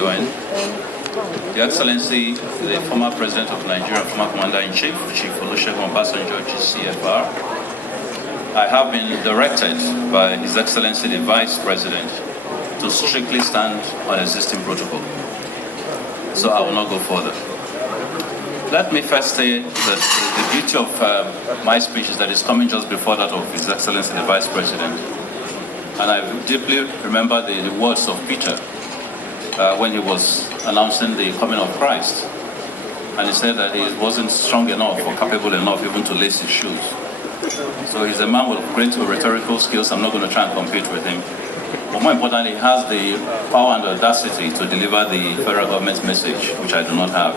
GCON, Your Excellency, the former President of Nigeria, former Commander-in-Chief, Chief Olusegun Obasanjo, CFR, I have been directed by His Excellency the Vice President to strictly stand on existing protocol. So I will not go further. Let me first say that the beauty of my speech is that it's coming just before that of His Excellency the Vice President. And I deeply remember the words of Peter when he was announcing the coming of Christ. And he said that he wasn't strong enough or capable enough even to lace his shoes. So he's a man with great rhetorical skills. I'm not going to try and compete with him. But more importantly, he has the power and audacity to deliver the federal government's message, which I do not have.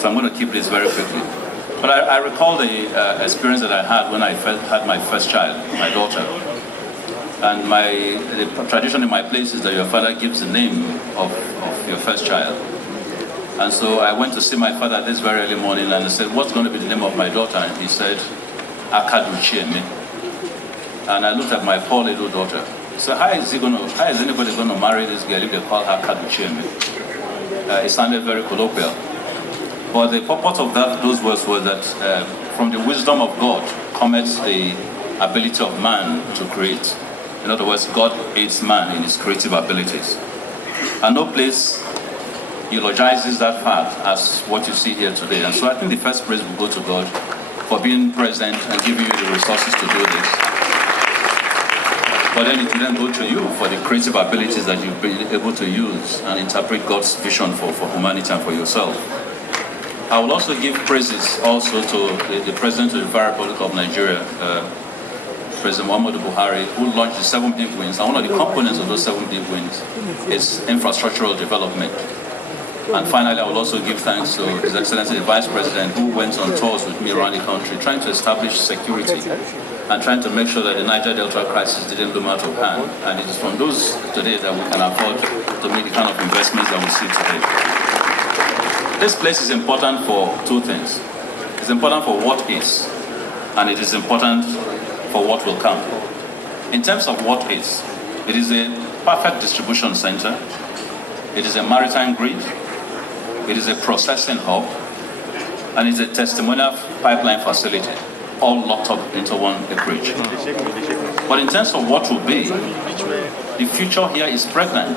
So I'm going to keep this very quickly. But I recall the experience that I had when I had my first child, my daughter. And the tradition in my place is that your father gives the name of your first child. And so I went to see my father this very early morning and I said, what's going to be the name of my daughter? And he said, Yemi. And I looked at my poor little daughter. So how is anybody going to marry this girl if they call her Yemi? It sounded very colloquial. But the purport of those words was that from the wisdom of God cometh the ability of man to create. In other words, God aids man in his creative abilities. And no place eulogizes that fact as what you see here today. And so I think the first praise will go to God for being present and giving you the resources to do this. But then it will then go to you for the creative abilities that you've been able to use and interpret God's vision for humanity and for yourself. I will also give praises also to the President of the Federal Republic of Nigeria, President Muhammadu Buhari, who launched the 7 big wins. And one of the components of those 7 big wins is infrastructural development. And finally, I will also give thanks to His Excellency the Vice President, who went on tours with me around the country, trying to establish security and trying to make sure that the Niger Delta crisis didn't loom out of hand. And it is from those today that we can afford to make the kind of investments that we see today. This place is important for 2 things. It's important for what is, and it is important for what will come. In terms of what is, it is a perfect distribution center. It is a maritime grid. It is a processing hub, and it's a testimonial pipeline facility, all locked up into one acreage. But in terms of what will be, the future here is pregnant.